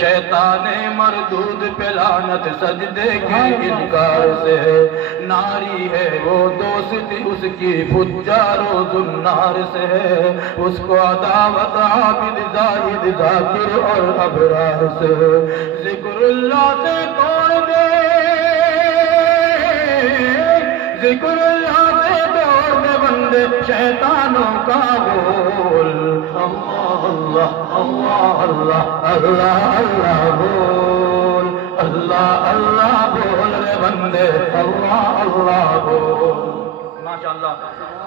شیطان مردود پہ لعنت سجدے کے انکار سے ہے، ناری ہے وہ دوست اس کی فجار و زنار سے ہے، اس کو عداوت عابد زاہد ذاکر اور ابرار سے ہے، ذکر اللہ سے توڑ دے، ذکر اللہ سے توڑ دے بندے شیطانوں کا بول، اللہ اللہ اللہ اللہ اللہ بول، اللہ اللہ بول رے بندے، اللہ اللہ بول۔ ماشاءاللہ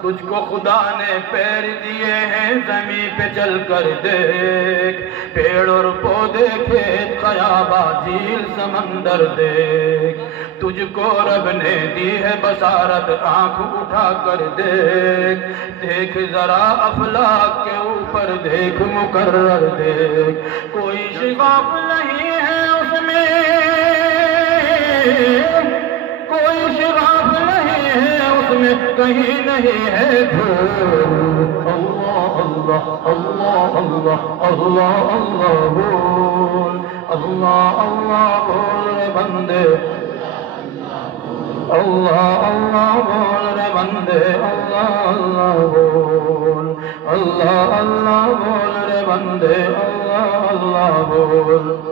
تجھ کو خدا نے پیر دیے ہیں زمین پہ چل کر دیکھ، پیڑ اور پودے کھیت خیابات جھیل سمندر دیکھ، تجھ کو رب نے دی ہے بصارت آنکھ اٹھا کر دیکھ، دیکھ ذرا افلاک کے اوپر دیکھ مقرر دیکھ، کوئی شگاف نہیں ہے اس میں، کوئی شگاف نہیں ہے اس میں، کہیں نہیں ہے دھول، اللہ اللہ اللہ اللہ اللہ اللہ بول، اللہ اللہ بول رے بندے، اللہ اللہ بول رے بندے، اللہ اللہ بول، اللہ اللہ بول رے بندے، اللہ اللہ بول۔